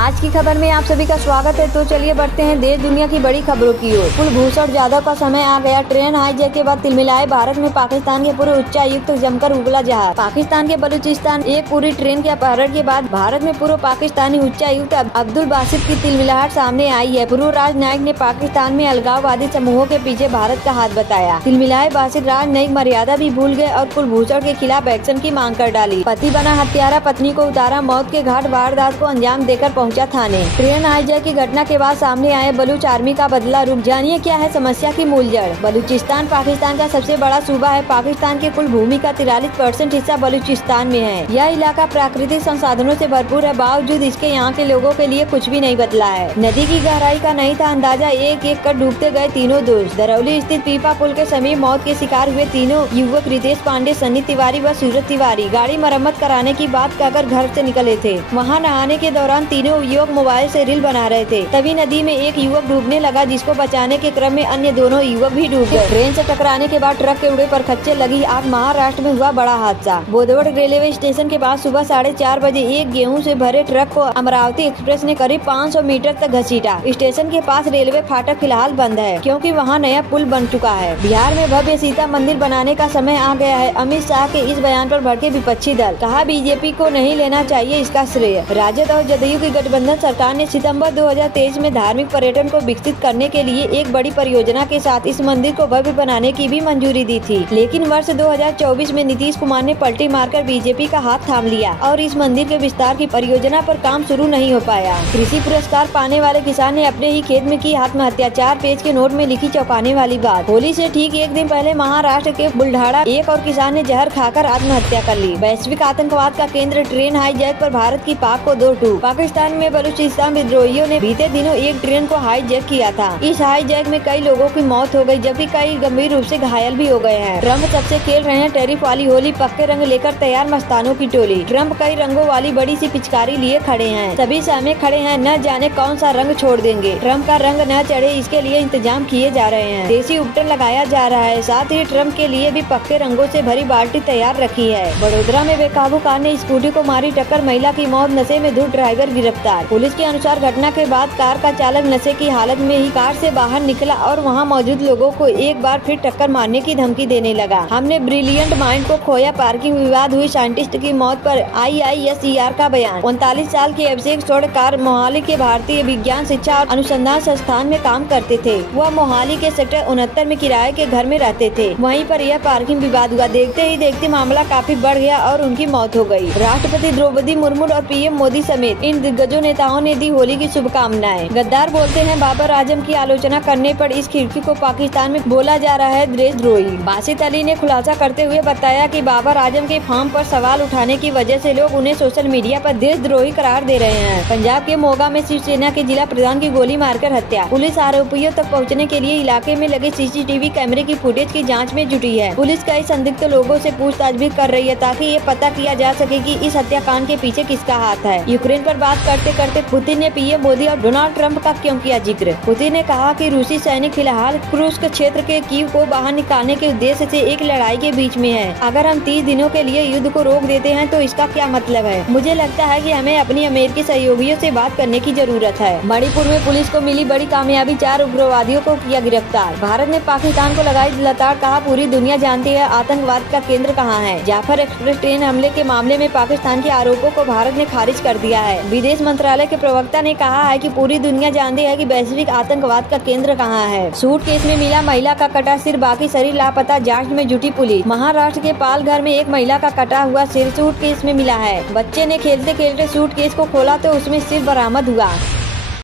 आज की खबर में आप सभी का स्वागत है। तो चलिए बढ़ते हैं देश दुनिया की बड़ी खबरों की ओर। कुलभूषण जाधव का समय आ गया। ट्रेन हाईजैक के बाद तिलमिलाए भारत में पाकिस्तान के पूर्व उच्चायुक्त जमकर उगला जहाज। पाकिस्तान के बलूचिस्तान एक पूरी ट्रेन के अपहरण के बाद भारत में पूर्व पाकिस्तानी उच्चायुक्त अब्दुल बासित की तिलमिलाहट सामने आई है। पूर्व राजनयिक ने पाकिस्तान में अलगाववादी समूहों के पीछे भारत का हाथ बताया। तिलमिलाए बासित राजनयिक मर्यादा भी भूल गए और कुलभूषण के खिलाफ एक्शन की मांग कर डाली। पति बना हत्यारा पत्नी को उतारा मौत के घाट। वारदात को अंजाम देकर पहुंचा थाने। ट्रेन हाईजैक की घटना के बाद सामने आए बलूच आर्मी का बदला रूप। जानिए क्या है समस्या की मूल जड़। बलूचिस्तान पाकिस्तान का सबसे बड़ा सूबा है। पाकिस्तान के कुल भूमि का 43% हिस्सा बलूचिस्तान में है। यह इलाका प्राकृतिक संसाधनों से भरपूर है। बावजूद इसके यहाँ के लोगों के लिए कुछ भी नहीं बदला है। नदी की गहराई का नहीं था अंदाजा। एक एक कर डूबते गए तीनों दोस्त। दरौली स्थित पीपा पुल के समीप मौत के शिकार हुए तीनों युवक रितेश पांडे, सन्नी तिवारी व सूरज तिवारी गाड़ी मरम्मत कराने की बात कहकर घर से निकले थे। वहाँ नहाने के दौरान तीनों युवक मोबाइल से रील बना रहे थे। तभी नदी में एक युवक डूबने लगा, जिसको बचाने के क्रम में अन्य दोनों युवक भी डूब गए। ट्रेन से टकराने के बाद ट्रक के उड़े पर खच्चे लगी आग। महाराष्ट्र में हुआ बड़ा हादसा। बोदवड रेलवे स्टेशन के पास सुबह 4:30 बजे एक गेहूं से भरे ट्रक को अमरावती एक्सप्रेस ने करीब 500 मीटर तक घसीटा। स्टेशन के पास रेलवे फाटक फिलहाल बंद है, क्योंकि वहाँ नया पुल बन चुका है। बिहार में भव्य सीता मंदिर बनाने का समय आ गया है। अमित शाह के इस बयान पर भड़के विपक्षी दल। कहा बीजेपी को नहीं लेना चाहिए इसका श्रेय। राजद और जदयू की गठबंधन सरकार ने सितंबर 2023 में धार्मिक पर्यटन को विकसित करने के लिए एक बड़ी परियोजना के साथ इस मंदिर को भव्य बनाने की भी मंजूरी दी थी। लेकिन वर्ष 2024 में नीतीश कुमार ने पलटी मारकर बीजेपी का हाथ थाम लिया और इस मंदिर के विस्तार की परियोजना पर काम शुरू नहीं हो पाया। कृषि पुरस्कार पाने वाले किसान ने अपने ही खेत में की आत्महत्या। 4 पेज के नोट में लिखी चौंकाने वाली बात। होली से ठीक एक दिन पहले महाराष्ट्र के बुल्ढाड़ा एक और किसान ने जहर खाकर आत्महत्या कर ली। वैश्विक आतंकवाद का केंद्र ट्रेन हाईजैक पर भारत की पाक को 2-2। पाकिस्तान में बलूचिस्तान विद्रोहियों ने बीते दिनों एक ट्रेन को हाईजैक किया था। इस हाईजैक में कई लोगों की मौत हो गई, जबकि कई गंभीर रूप से घायल भी हो गए हैं। ट्रम्प सबसे खेल रहे हैं टैरिफ वाली होली। पक्के रंग लेकर तैयार मस्तानों की टोली। ट्रम्प कई रंगों वाली बड़ी सी पिचकारी लिए खड़े हैं। सभी सामने खड़े हैं, न जाने कौन सा रंग छोड़ देंगे। ट्रम्प का रंग न चढ़े इसके लिए इंतजाम किए जा रहे हैं। देसी उपटन लगाया जा रहा है। साथ ही ट्रम्प के लिए भी पक्के रंगों से भरी बाल्टी तैयार रखी है। बड़ोदरा में बेकाबू कार ने स्कूटी को मारी टक्कर। महिला की मौत। नशे में धुत ड्राइवर गिरफ्तार। पुलिस के अनुसार घटना के बाद कार का चालक नशे की हालत में ही कार से बाहर निकला और वहां मौजूद लोगों को एक बार फिर टक्कर मारने की धमकी देने लगा। हमने ब्रिलियंट माइंड को खोया। पार्किंग विवाद हुई साइंटिस्ट की मौत पर IISER का बयान। 39 साल के अभिषेक स्वर्णकार मोहाली के भारतीय विज्ञान शिक्षा और अनुसंधान संस्थान में काम करते थे। वह मोहाली के सेक्टर 69 में किराए के घर में रहते थे। वहीं पर यह पार्किंग विवाद हुआ। देखते ही देखते मामला काफी बढ़ गया और उनकी मौत हो गई। राष्ट्रपति द्रौपदी मुर्मू और PM मोदी समेत इन दिग्गजों नेताओं ने दी होली की शुभकामनाएं। गद्दार बोलते हैं बाबर आजम की आलोचना करने पर इस खिड़की को पाकिस्तान में बोला जा रहा है देशद्रोही। बासित अली ने खुलासा करते हुए बताया कि बाबर आजम के फार्म पर सवाल उठाने की वजह से लोग उन्हें सोशल मीडिया पर देशद्रोही करार दे रहे हैं। पंजाब के मोगा में शिवसेना के जिला प्रधान की गोली मारकर हत्या। पुलिस आरोपियों तक पहुँचने के लिए इलाके में लगे CCTV कैमरे की फुटेज की जाँच में जुटी है। पुलिस कई संदिग्ध लोगों से पूछताछ भी कर रही है, ताकि ये पता किया जा सके कि इस हत्याकांड के पीछे किसका हाथ है। यूक्रेन पर बात करते करते पुतिन ने PM मोदी और डोनाल्ड ट्रंप का क्यों किया जिक्र। पुतिन ने कहा कि रूसी सैनिक फिलहाल कुर्स्क क्षेत्र के कीव को बाहर निकालने के उद्देश्य से एक लड़ाई के बीच में है। अगर हम 30 दिनों के लिए युद्ध को रोक देते हैं तो इसका क्या मतलब है। मुझे लगता है कि हमें अपनी अमेरिकी सहयोगियों से बात करने की जरूरत है। मणिपुर में पुलिस को मिली बड़ी कामयाबी। 4 उग्रवादियों को किया गिरफ्तार। भारत ने पाकिस्तान को लगाई लताड़। कहा पूरी दुनिया जानती है आतंकवाद का केंद्र कहाँ है। जाफर एक्सप्रेस ट्रेन हमले के मामले में पाकिस्तान के आरोपों को भारत ने खारिज कर दिया है। विदेश मंत्रालय के प्रवक्ता ने कहा है कि पूरी दुनिया जानती है कि वैश्विक आतंकवाद का केंद्र कहाँ है। सूटकेस में मिला महिला का कटा सिर, बाकी शरीर लापता। जांच में जुटी पुलिस। महाराष्ट्र के पालघर में एक महिला का कटा हुआ सिर सूटकेस में मिला है। बच्चे ने खेलते खेलते सूटकेस को खोला तो उसमें सिर बरामद हुआ।